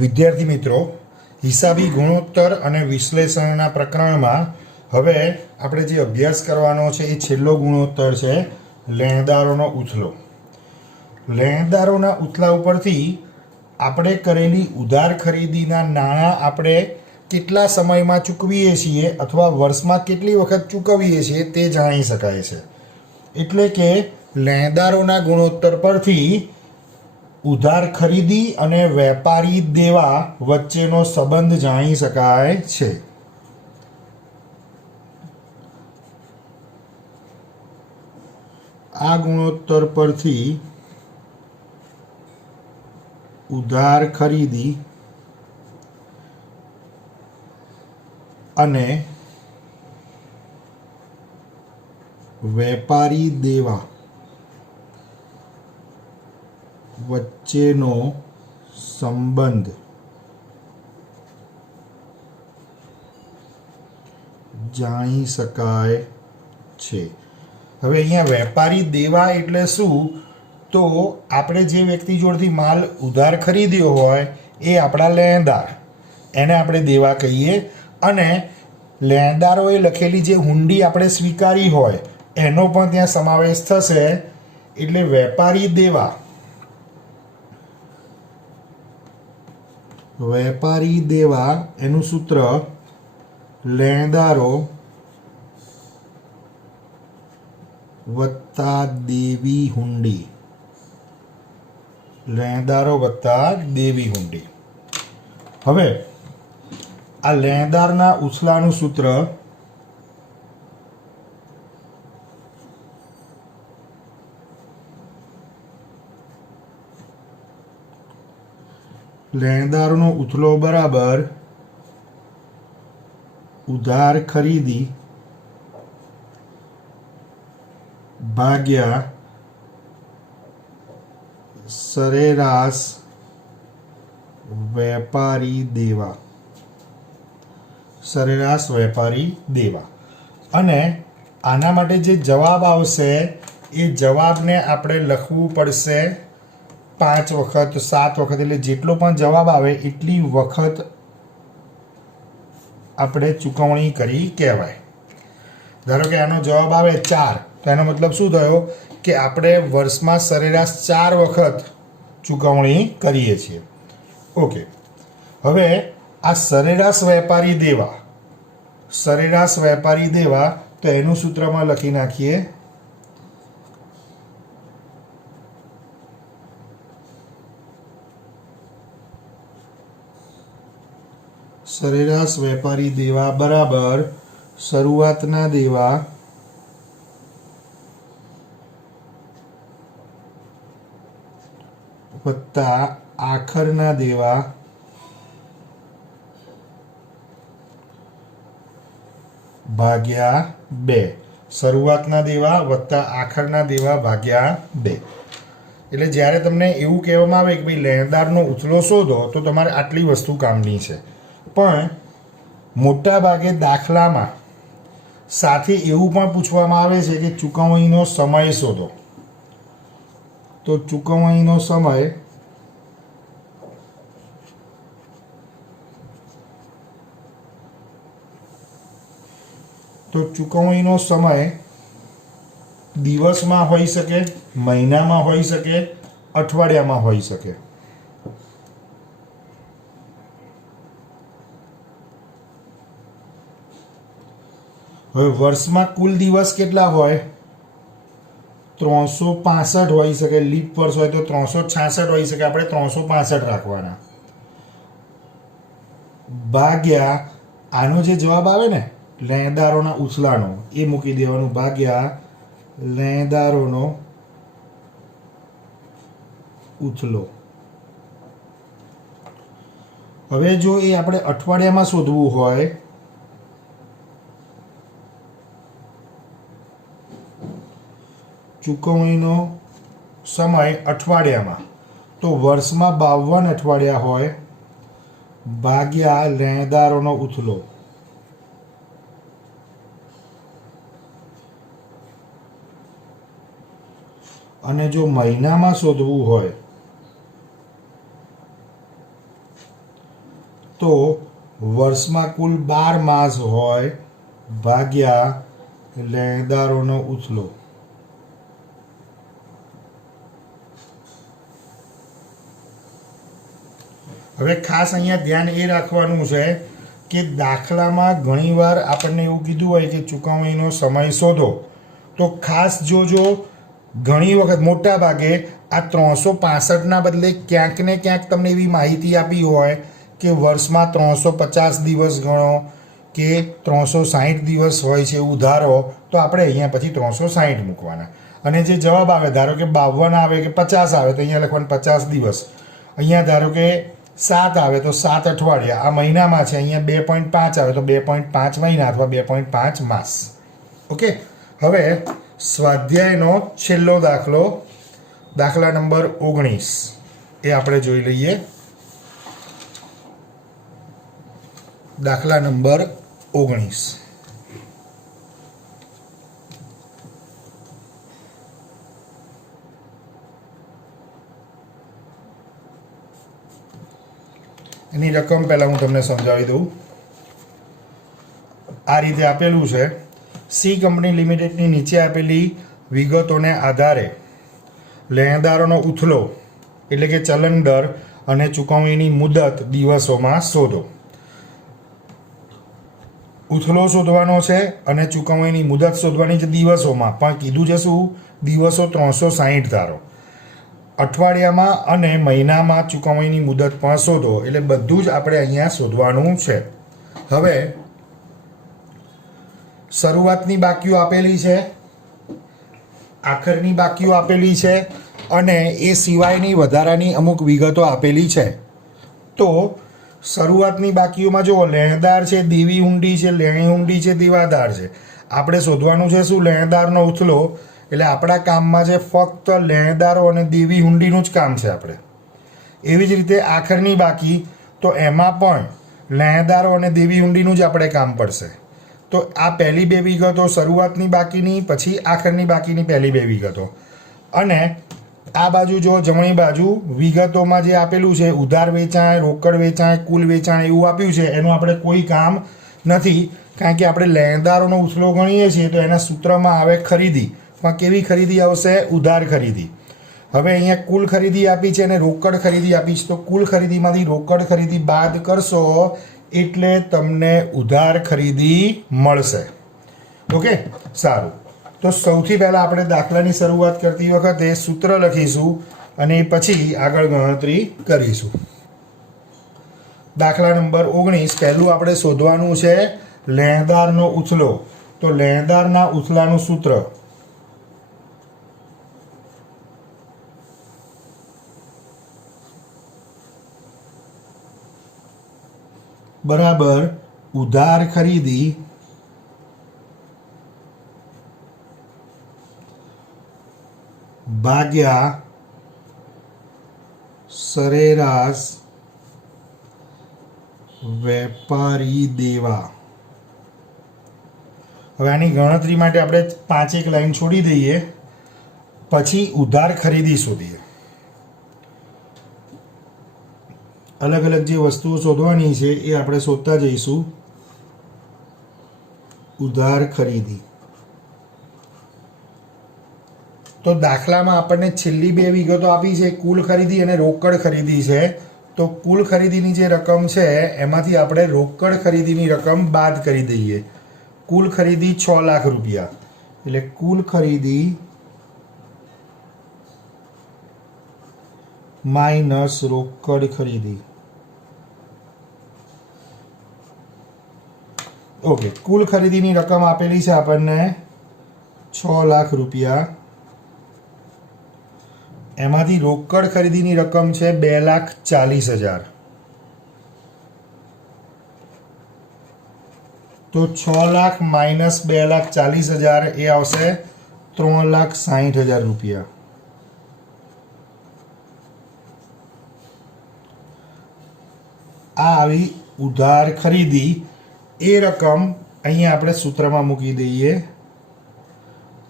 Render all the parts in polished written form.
વિદ્યાર્થી મિત્રો, હિસાબી ગુણોત્તર અને વિશ્લેષણના પ્રકરણમાં હવે આપણે જે અભ્યાસ કરવાનો છે એ છેલ્લો ગુણોત્તર છે લેણદારોનો ઉથલો. લેણદારોના ઉથલા ઉપરથી આપણે કરેલી ઉધાર ખરીદીના નાણાં આપણે કેટલા સમયમાં ચૂકવીએ છીએ અથવા વર્ષમાં કેટલી વખત ચૂકવીએ છીએ તે જાણી શકાય છે. એટલે કે લેણદારોના ગુણોત્તર પરથી ઉધાર ખરીદી અને વેપારી દેવા વચ્ચેનો સંબંધ જાણી શકાય છે. આ ગુણોત્તર પરથી ઉધાર ખરીદી અને વેપારી દેવા વચ્ચેનો સંબંધ જાણી શકાય છે. હવે અહીંયા વેપારી દેવા એટલે શું? તો આપણે જે વ્યક્તિ જોડેથી માલ ઉધાર ખરીદ્યો હોય એ આપણા લેણદાર, એને આપણે દેવા કહીએ. અને લેણદારોએ લખેલી જે હુંડી આપણે સ્વીકારી હોય એનો પણ ત્યાં સમાવેશ થશે. એટલે વેપારી દેવા, વેપારી દેવા એનું સૂત્ર લેણદારો વત્તા દેવી હુંડી. લેણદારો વત્તા દેવી હુંડી. હવે આ લેણદારના ઉછલાનું સૂત્ર લેણદારોનો ઉથલો બરાબર ઉધાર ખરીદી ભાગ્યા સરેરાશ વેપારી દેવા. સરેરાશ વેપારી દેવા. અને આના માટે જે જવાબ આવશે એ જવાબને આપણે લખવું પડશે 5 વખત 7 વખત, એટલે જેટલો પણ જવાબ આવે એટલી વખત આપણે ચૂકવણી કરી કહેવાય. ધારો કે આનો જવાબ આવે 4, તો એનો મતલબ શું થયો કે આપણે વર્ષમાં સરેરાશ 4 વખત ચૂકવણી કરીએ છીએ. ઓકે, હવે આ સરેરાશ વેપારી દેવા, સરેરાશ વેપારી દેવા, તો એનું સૂત્રમાં લખી નાખીએ સરેરાશ વેપારી દેવા બરાબર શરૂઆતના દેવા વત્તા આખરના દેવા ભાગ્યા 2. શરૂઆતના દેવા વત્તા આખરના દેવા ભાગ્યા 2. એટલે જ્યારે તમને એવું કહેવામાં આવે કે ભાઈ લેણદારનો ઉથલો શોધો તો તમારે આટલી વસ્તુ કામની છે. પણ મોટા ભાગે દાખલામાં સાથે એવું પણ પૂછવામાં આવે છે કે ચૂકવણીનો સમય શોધો. તો ચૂકવણીનો સમય દિવસમાં હોઈ શકે, મહિનામાં હોઈ શકે, અઠવાડિયામાં હોઈ શકે. હવે વર્ષમાં કુલ દિવસ કેટલા હોય? 365 હોઈ શકે. લીપ વર્ષ હોય તો 366 હોઈ શકે. આપણે 365 રાખવાના. ભાગ્યા આનો જે જવાબ આવે ને લેણદારોના ઉછલાનો એ મૂકી દેવાનું, ભાગ્યા લેણદારોનો ઉથલો. હવે જો એ આપણે અઠવાડિયામાં શોધવું હોય ચૂકવણીનો સમય અઠવાડિયામાં, તો વર્ષમાં 52 અઠવાડિયા હોય ભાગ્યા લેણદારોનો ઉથલો. અને જો મહિનામાં શોધવું હોય તો વર્ષમાં કુલ 12 માસ હોય ભાગ્યા લેણદારોનો ઉથલો. હવે ખાસ અહીંયા ધ્યાન એ રાખવાનું છે કે દાખલામાં ઘણીવાર આપણને એવું કીધું હોય કે ચૂકવણીનો સમય શોધો, તો ખાસ જોજો. ઘણી વખત મોટા ભાગે આ 365ના બદલે ક્યાંક ને ક્યાંક તમને એવી માહિતી આપી હોય કે વર્ષમાં 350 દિવસ ગણો કે 360 દિવસ હોય છે એવું ધારો, તો આપણે અહીંયા પછી 360 મૂકવાના. અને જે જવાબ આવે, ધારો કે 52 આવે કે 50 આવે, તો અહીંયા લખવાનું 50 દિવસ. અહીંયા ધારો કે 7 આવે તો 7 અઠવાડિયા. આ મહિનામાં છે, અહીંયા 2.5 આવે તો 2.5 મહિના અથવા 2.5 માસ. ઓકે. હવે સ્વાધ્યાયનો છેલ્લો દાખલો, દાખલા નંબર 19 એ આપણે જોઈ લઈએ. દાખલા નંબર 19. એની રકમ પહેલાં હું તમને સમજાવી દઉં. આ રીતે આપેલું છે. સી કંપની લિમિટેડની નીચે આપેલી વિગતોને આધારે લેણદારોનો ઉથલો એટલે કે ચલન દર અને ચૂકવણીની મુદત દિવસોમાં શોધો. ઉથલો શોધવાનો છે અને ચૂકવણીની મુદત શોધવાની છે દિવસોમાં, પણ કીધું છે શું? દિવસો 360 ધારો. અઠવાડિયામાં અને મહિનામાં ચૂકવણીની મુદત પણ શોધો. એટલે બધું જ આપણે અહીંયા શોધવાનું છે. હવે શરૂઆતની બાકીઓ આપેલી છે, આખરની બાકીઓ આપેલી છે અને એ સિવાયની વધારાની અમુક વિગતો આપેલી છે. તો શરૂઆતની બાકીઓમાં જુઓ, લેણદાર છે, દેવી હુંડી છે, લેણી હુંડી છે, દેવાદાર છે. આપણે શોધવાનું છે શું? લેણદારનો ઉથલો. એટલે આપણા કામમાં છે ફક્ત લેણદારો અને દેવી હુંડીનું જ કામ છે આપણે. એવી જ રીતે આખરની બાકી, તો એમાં પણ લેણદારો અને દેવી હુંડીનું જ આપણે કામ પડશે. તો આ પહેલી બે વિગતો શરૂઆતની બાકીની, પછી આખરની બાકીની પહેલી બે વિગતો. અને આ બાજુ જો જમણી બાજુ વિગતોમાં જે આપેલું છે ઉધાર વેચાણ, રોકડ વેચાણ, કુલ વેચાણ એવું આપ્યું છે, એનું આપણે કોઈ કામ નથી, કારણ કે આપણે લેણદારોનો ઉથલો ગણીએ છીએ તો એના સૂત્રમાં આવે ખરીદી. પણ કેવી ખરીદી આવશે? ઉધાર ખરીદી. હવે અહીંયા કુલ ખરીદી આપી છે અને રોકડ ખરીદી આપી છે, તો કુલ ખરીદીમાંથી રોકડ ખરીદી બાદ કરશો એટલે તમને ઉધાર ખરીદી મળશે. ઓકે, સારું. તો સૌથી પહેલાં આપણે દાખલાની શરૂઆત કરતી વખતે સૂત્ર લખીશું અને પછી આગળ ગણતરી કરીશું. દાખલા નંબર 19. પહેલું આપણે શોધવાનું છે લેણદારનો ઉથલો. તો લેણદારના ઉથલાનું સૂત્ર બરાબર ઉધાર ખરીદી ભાગ્યા સરેરાશ વેપારી દેવા. હવે આની ગણતરી માટે આપણે 5 લાઈન છોડી દઈએ, પછી ઉધાર ખરીદી શોધીએ. અલગ અલગ જે વસ્તુઓ શોધવાની છે એ આપણે શોધતા જઈશું. ઉધાર ખરીદી. તો દાખલામાં આપણને છેલ્લી બે વિગતો આપી છે, કુલ ખરીદી અને રોકડ ખરીદી છે. તો કુલ ખરીદીની જે રકમ છે એમાંથી આપણે રોકડ ખરીદીની રકમ બાદ કરી દઈએ. કુલ ખરીદી 6 લાખ રૂપિયા, એટલે કુલ ખરીદી માઇનસ રોકડ ખરીદી. ઓકે, કુલ ખરીદીની રકમ આપેલી છે આપણને 6 લાખ રૂપિયા. એમાંથી રોકડ ખરીદીની રકમ છે 2,40,000. તો 6 લાખ માઇનસ 2,40,000 એ આવશે 3,60,000 રૂપિયા. આ આવી ઉધાર ખરીદી. એ રકમ અહીંયા આપણે સૂત્રમાં મૂકી દઈએ.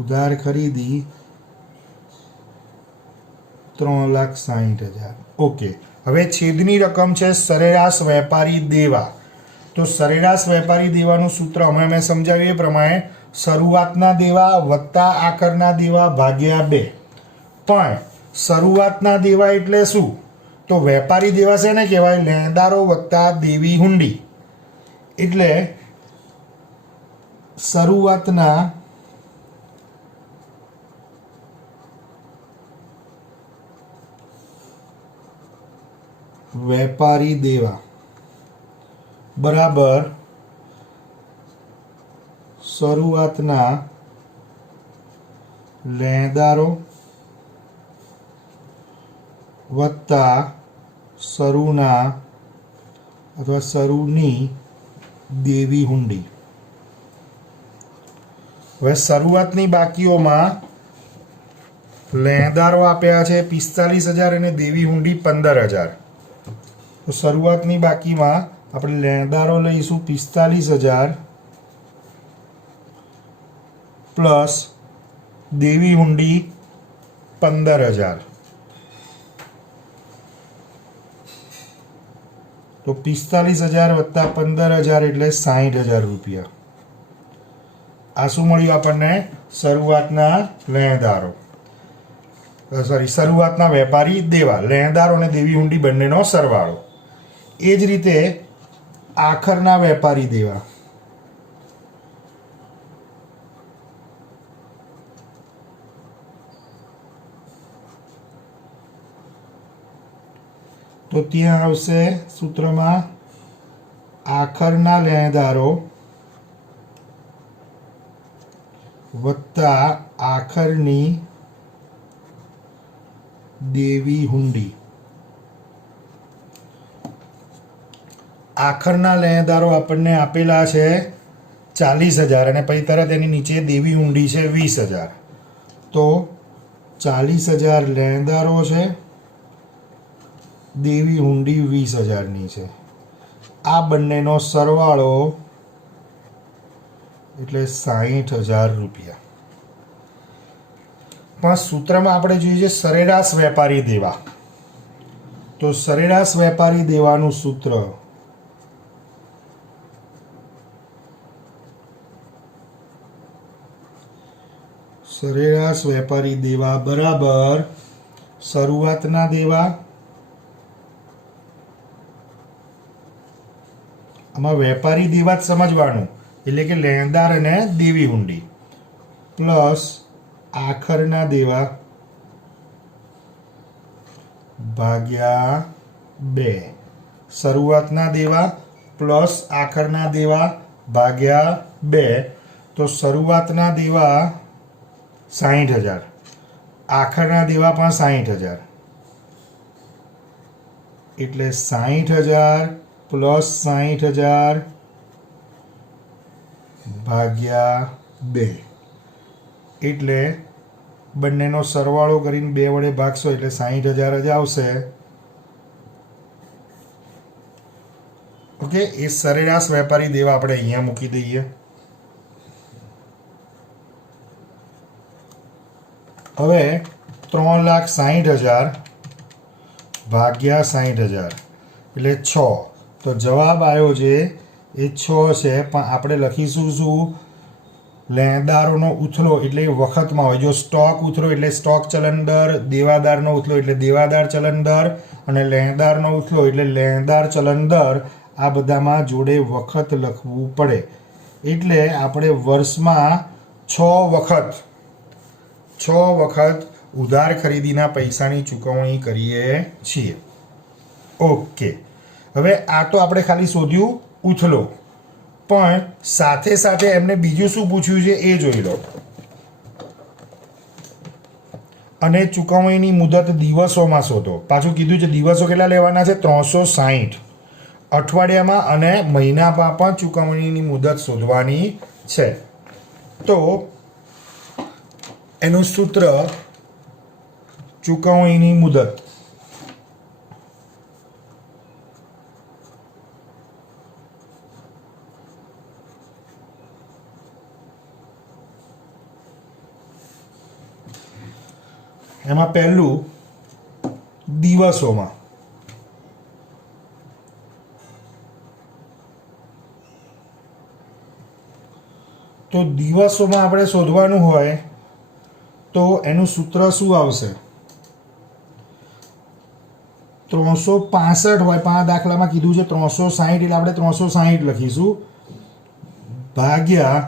ઉધાર ખરીદી 3,60,000. ઓકે, હવે છેદની રકમ છે સરેરાશ વેપારી દેવા. તો સરેરાશ વેપારી દેવાનું સૂત્ર હમણાં મેં સમજાવ્યું એ પ્રમાણે શરૂઆતના દેવા વત્તા આખરના દેવા ભાગ્યા 2. પણ શરૂઆતના દેવા એટલે શું? તો વેપારી દેવા છે ને કહેવાય લેણદારો વત્તા દેવી હુંડી. એટલે શરૂઆતના વેપારી દેવા બરાબર શરૂઆતના લેણદારો વત્તા શરૂના અથવા શરૂની દેવી હુંડી. હવે શરૂઆતની બાકીઓમાં લેણદારો આપ્યા છે 45,000 અને દેવી હુંડી 15,000. તો શરૂઆતની બાકીમાં આપણે લેણદારો લઈશું 45,000 પ્લસ દેવી હુંડી 15,000. તો 45,000 વત્તા 15,000 એટલે 60,000 રૂપિયા. આ શું મળ્યું આપણને? શરૂઆતના લેણદારો શરૂઆતના વેપારી દેવા, લેણદારો અને દેવી હુંડી બંનેનો સરવાળો. એ જ રીતે આખરના વેપારી દેવા તો ત્યાં આવશે સૂત્રમાં આખરના લેણદારો વત્તા આખરની દેવી હુંડી. આખરના લેણદારો આપણને આપેલા છે 40,000 અને પછી તરત એની નીચે દેવી હુંડી છે 20,000. તો 40,000 લેણદારો છે, દેવી હુંડી 20,000ની છે. આ બંનેનો સરવાળો એટલે 60,000 રૂપિયા. પણ સૂત્રમાં આપણે જોઈએ છે સરેરાશ વેપારી દેવા. તો સરેરાશ વેપારી દેવાનું સૂત્ર સરેરાશ વેપારી દેવા બરાબર શરૂઆતના દેવા, આમાં વેપારી દેવા જ સમજવાનું એટલે કે લેણદાર અને દેવી હુંડી, પ્લસ આખરના દેવા ભાગ્યા 2. શરૂઆતના દેવા પ્લસ આખરના દેવા ભાગ્યા 2. તો શરૂઆતના દેવા 60,000, આખરના દેવા પણ 60,000 એટલે 60,000 પ્લસ 60,000 ભાગ્યા 2. એટલે બંનેનો સરવાળો કરીને 2 વડે ભાગશો એટલે 60,000 જ આવશે. ઓકે, એ સરેરાશ વેપારી દેવા આપણે અહીંયા મૂકી દઈએ. હવે 3,60,000 ભાગ્યા 60,000 એટલે 6. તો જવાબ આવ્યો છે એ 6 છે. પણ આપણે લખીશું શું? લેણદારોનો ઉથલો એટલે વખતમાં હોય. જો સ્ટોક ઉથલો એટલે સ્ટોક ચલન દર, દેવાદારનો ઉથલો એટલે દેવાદાર ચલન દર, અને લેણદારનો ઉથલો એટલે લેણદાર ચલન દર. આ બધામાં જોડે વખત લખવું પડે. એટલે આપણે વર્ષમાં 6 વખત ઉધાર ખરીદીના પૈસાની ચૂકવણી કરીએ છીએ. ઓકે, હવે આ તો આપણે ખાલી શોધ્યું ઉથલો, પણ સાથે સાથે એમને બીજું શું પૂછ્યું છે એ જોઈ લો. અને ચૂકવણીની મુદત દિવસોમાં શોધો. પાછું કીધું છે દિવસો કેટલા લેવાના છે? 360. અઠવાડિયામાં અને મહિનામાં પણ ચૂકવણીની મુદત શોધવાની છે. તો એનું સૂત્ર ચૂકવણીની મુદત એમાં પહેલું દિવસોમાં. તો દિવસોમાં આપણે શોધવાનું હોય તો એનું સૂત્ર શું આવશે? 365 હોય પણ આ દાખલામાં કીધું છે 360 એટલે આપણે 360 લખીશું ભાગ્યા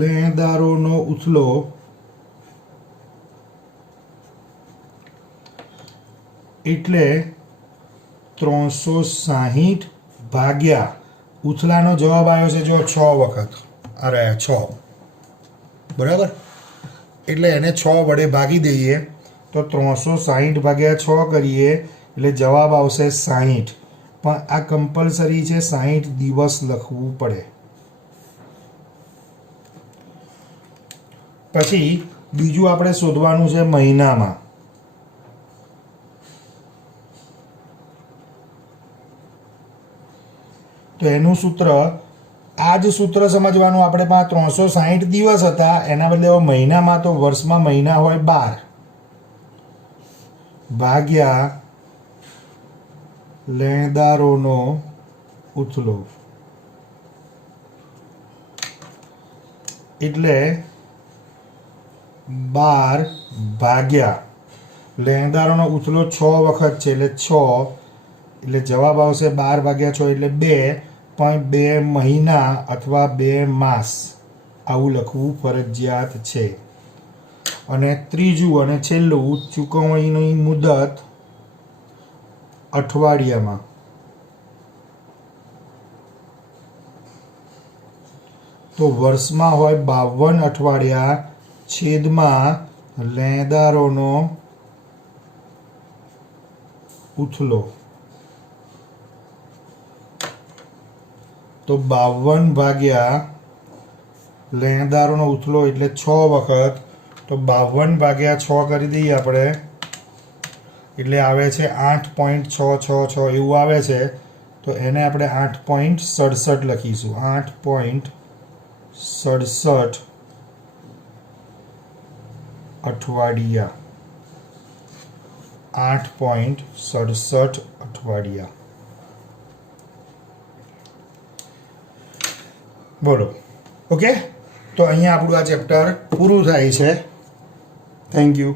લેણદારોનો ઉથલો એટલે 360 ભાગ્યા ઉથલાનો જવાબ આવ્યો છે જો 6 વખત. અરે 6 બરાબર. એટલે એને 6 વડે ભાગી દઈએ તો 360 ભાગ્યા 6 કરીએ એટલે જવાબ આવશે 60. પણ આ કમ્પલસરી છે 60 દિવસ લખવું પડે. પછી બીજું આપણે શોધવાનું છે મહિનામાં. તો એનું સૂત્ર આ જ સૂત્ર સમજવાનું આપણે પાસે 360 દિવસ હતા એના બદલે મહિનામાં તો વર્ષમાં મહિના હોય 12 ભાગ્યા લેણદારોનો ઉથલો એટલે 12 ભાગ્યા લેણદારોનો ઉથલો 6 વખત છે એટલે 6 એટલે જવાબ આવશે 12 ભાગ્યા 6 એટલે 2 મહિના અથવા 2 માસ આવું લખવું ફરજિયાત છે. અને ત્રીજું અને છેલ્લું ચૂકવણીની મુદત અઠવાડિયામાં. તો વર્ષમાં હોય 52 અઠવાડિયા છેદમાં લેણદારોનો ઉથલો. તો 52 ભાગ્યા લેણદારોનો ઉથલો એટલે 6 વખત. તો 52 ભાગ્યા 6 કરી દઈએ આપણે એટલે આવે છે 8.666 એવું આવે છે. તો એને આપણે 8.67 લખીશું. 8.67 અઠવાડિયા. 8.67 અઠવાડિયા. બોલો. ઓકે, તો અહીંયા આપણું આ ચેપ્ટર પૂરું થાય છે. Thank you.